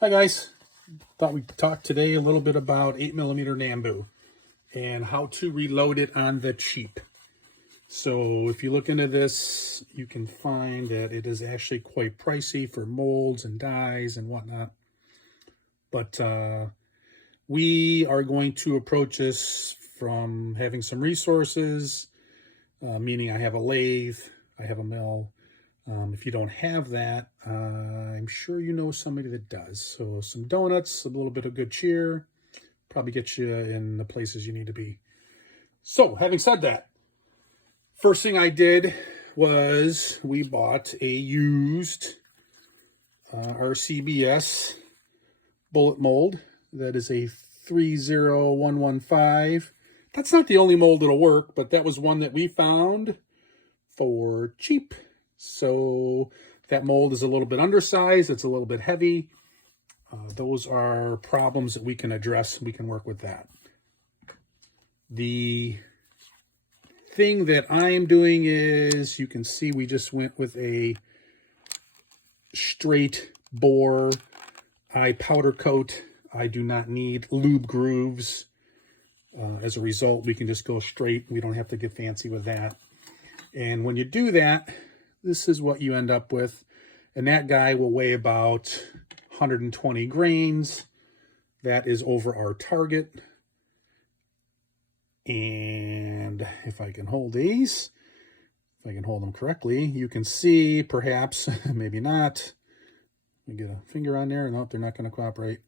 Hi guys, thought we'd talk today a little bit about 8mm Nambu and how to reload it on the cheap. So if you look into this, you can find that it is actually quite pricey for molds and dies and whatnot. But we are going to approach this from having some resources, meaning I have a lathe, I have a mill. If you don't have that, I'm sure you know somebody that does. So some donuts, a little bit of good cheer, probably get you in the places you need to be. So having said that, first thing I did was we bought a used RCBS bullet mold. That is a 30115. That's not the only mold that'll work, but that was one that we found for cheap. So that mold is a little bit undersized. It's a little bit heavy. Those are problems that we can address. We can work with that. The thing that I am doing is, you can see we just went with a straight bore. I powder coat. I do not need lube grooves. As a result, we can just go straight. We don't have to get fancy with that. And when you do that, this is what you end up with. And that guy will weigh about 120 grains. That is over our target. And if I can hold these, if I can hold them correctly, you can see, perhaps, maybe not. Let me get a finger on there. No, they're not going to cooperate.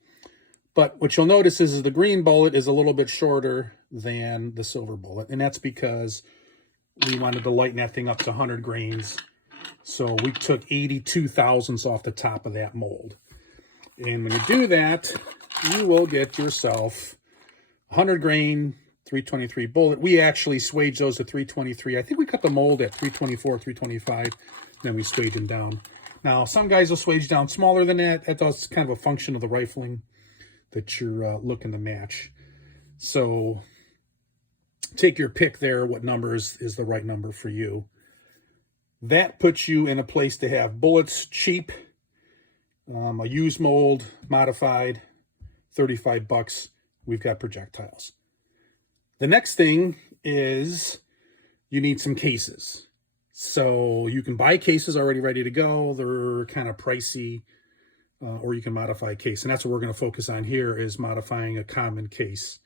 But what you'll notice is the green bullet is a little bit shorter than the silver bullet. And that's because we wanted to lighten that thing up to 100 grains. So we took 82 thousandths off the top of that mold. And when you do that, you will get yourself 100 grain, 323 bullet. We actually swage those to 323. I think we cut the mold at 324, 325. Then we swage them down. Now, some guys will swage down smaller than that. That's kind of a function of the rifling that you're looking to match. So take your pick there. What number is the right number for you? That puts you in a place to have bullets cheap, a used mold, modified, 35 bucks. We've got projectiles. The next thing is you need some cases. So you can buy cases already ready to go. They're kind of pricey, or you can modify a case. And that's what we're going to focus on here, is modifying a common case.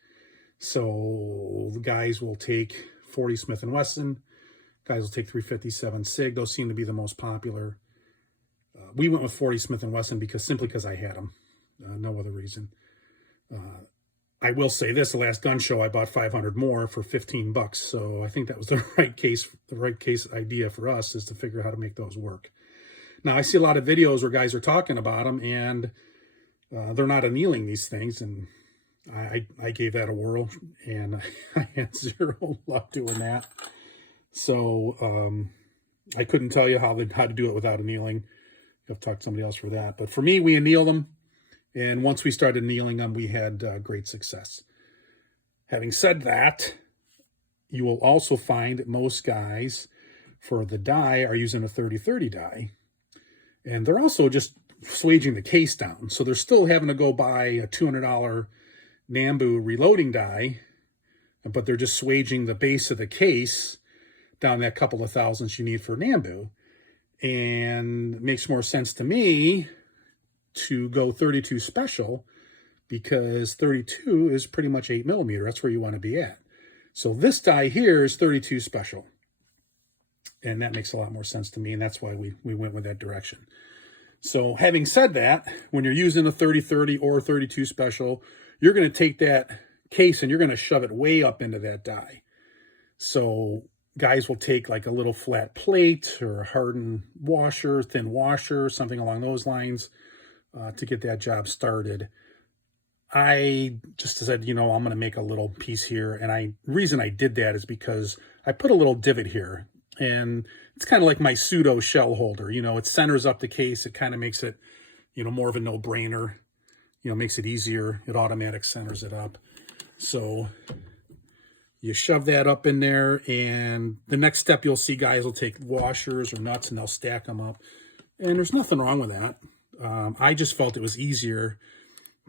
So the guys will take 40 Smith & Wesson. Guys will take 357 SIG. Those seem to be the most popular. We went with 40 Smith & Wesson simply because I had them. No other reason. I will say this: the last gun show, I bought 500 more for 15 bucks. So I think that was the right case idea for us, is to figure out how to make those work. Now, I see a lot of videos where guys are talking about them, and they're not annealing these things. And I gave that a whirl, and I had zero luck doing that. So I couldn't tell you how to do it without annealing. I've talked to somebody else for that. But for me, we anneal them. And once we started annealing them, we had great success. Having said that, you will also find that most guys, for the die, are using a 30-30 die. And they're also just swaging the case down. So they're still having to go buy a $200 Nambu reloading die, but they're just swaging the base of the case down that couple of thousandths you need for Nambu. And it makes more sense to me to go 32 special, because 32 is pretty much 8mm. That's where you want to be at. So this die here is 32 special. And that makes a lot more sense to me, and that's why we went with that direction. So having said that, when you're using a 30-30 or 32 special, you're going to take that case and you're going to shove it way up into that die. So guys will take like a little flat plate or a hardened washer, thin washer, something along those lines, to get that job started. I just said, I'm going to make a little piece here. And the reason I did that is because I put a little divot here. And it's kind of like my pseudo shell holder. It centers up the case. It kind of makes it, more of a no-brainer. Makes it easier. It automatic centers it up. So you shove that up in there, and the next step you'll see guys will take washers or nuts and they'll stack them up. And there's nothing wrong with that. I just felt it was easier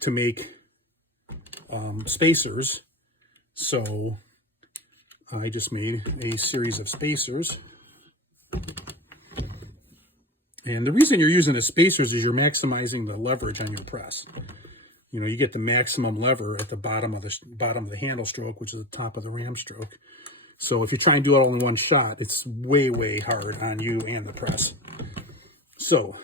to make spacers. So I just made a series of spacers. And the reason you're using the spacers is you're maximizing the leverage on your press. You know, you get the maximum lever at the bottom of the handle stroke, which is the top of the ram stroke. So if you try and do it all in one shot, it's way, way hard on you and the press. So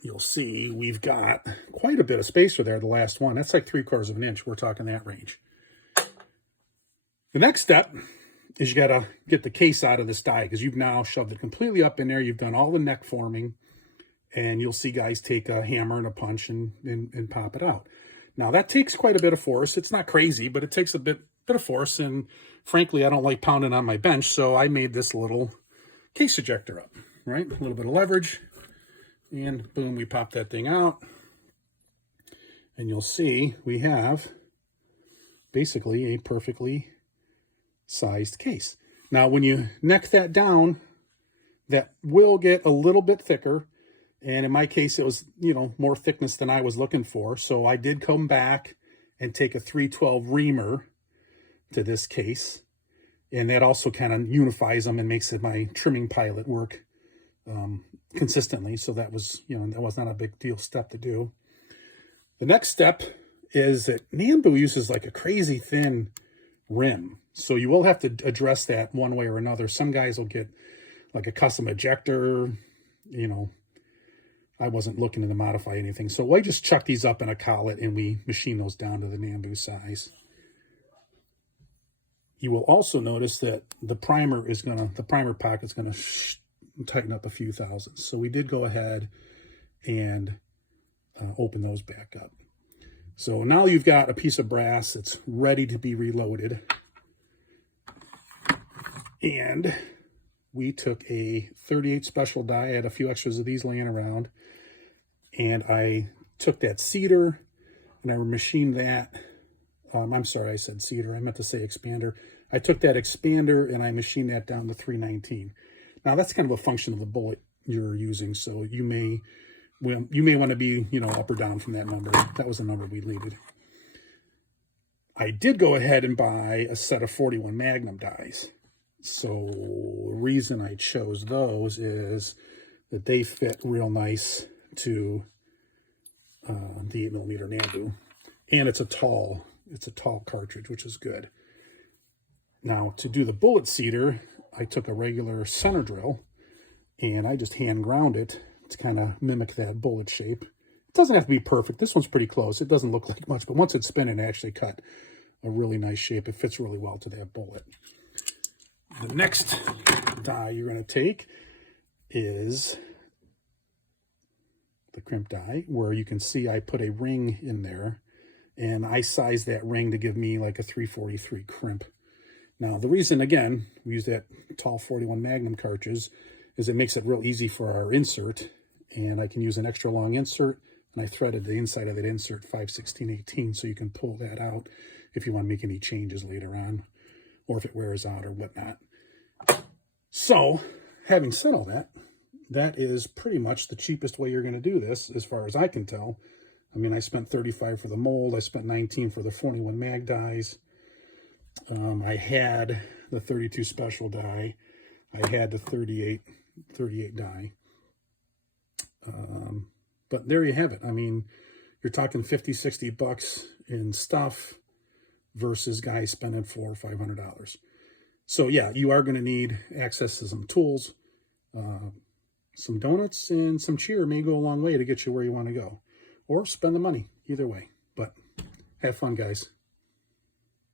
you'll see we've got quite a bit of spacer there, the last one. That's like 3/4 of an inch. We're talking that range. The next step is you got to get the case out of this die, because you've now shoved it completely up in there. You've done all the neck forming, and you'll see guys take a hammer and a punch and pop it out. Now, that takes quite a bit of force. It's not crazy, but it takes a bit of force, and frankly, I don't like pounding on my bench, so I made this little case ejector up, right? A little bit of leverage, and boom, we pop that thing out, and you'll see we have basically a perfectly sized case. Now, when you neck that down, that will get a little bit thicker, and in my case, it was, you know, more thickness than I was looking for, so I did come back and take a 312 reamer to this case, and that also kind of unifies them and makes it my trimming pilot work consistently. So that was, you know, that was not a big deal step to do. The next step is that Nambu uses like a crazy thin rim, so you will have to address that one way or another. Some guys will get like a custom ejector. You know, I wasn't looking to modify anything, so I just chuck these up in a collet and we machine those down to the Nambu size. You will also notice that the primer pocket's gonna tighten up a few thousandths. So we did go ahead and open those back up. So now you've got a piece of brass that's ready to be reloaded. And we took a 38 special die. I had a few extras of these laying around. And I took that cedar and I machined that. I'm sorry, I said cedar. I meant to say expander. I took that expander and I machined that down to 319. Now, that's kind of a function of the bullet you're using. So you may want to be, you know, up or down from that number. That was the number we needed. I did go ahead and buy a set of 41 Magnum dies. So the reason I chose those is that they fit real nice to the 8mm Nambu. And it's a tall cartridge, which is good. Now, to do the bullet cedar, I took a regular center drill and I just hand ground it to kind of mimic that bullet shape. It doesn't have to be perfect. This one's pretty close. It doesn't look like much, but once it's spinning, it actually cut a really nice shape. It fits really well to that bullet. The next die you're going to take is the crimp die, where you can see I put a ring in there, and I sized that ring to give me like a 343 crimp. Now, the reason, again, we use that tall 41 Magnum cartridge is it makes it real easy for our insert, and I can use an extra long insert, and I threaded the inside of that insert 5/16/18, so you can pull that out if you want to make any changes later on, or if it wears out or whatnot. So, having said all that, that is pretty much the cheapest way you're going to do this, as far as I can tell. I mean, I spent $35 for the mold. I spent $19 for the 41 mag dies. I had the 32 special die. I had the 38 die. But there you have it. I mean, you're talking $50-$60 in stuff versus guys spending $400 or $500. So yeah, you are going to need access to some tools. Some donuts and some cheer may go a long way to get you where you want to go. Or spend the money, either way. But have fun, guys.